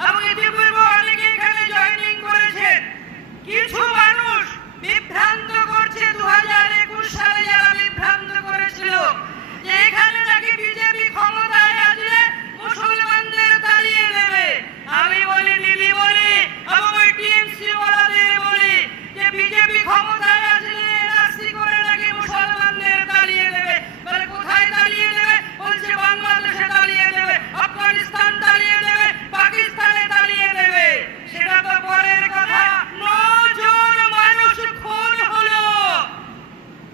এবং ইতিপূর্বে অনেকে এখানে জয়েনিং করেছেন। কিছু মানুষ বিভ্রান্ত করছে 2000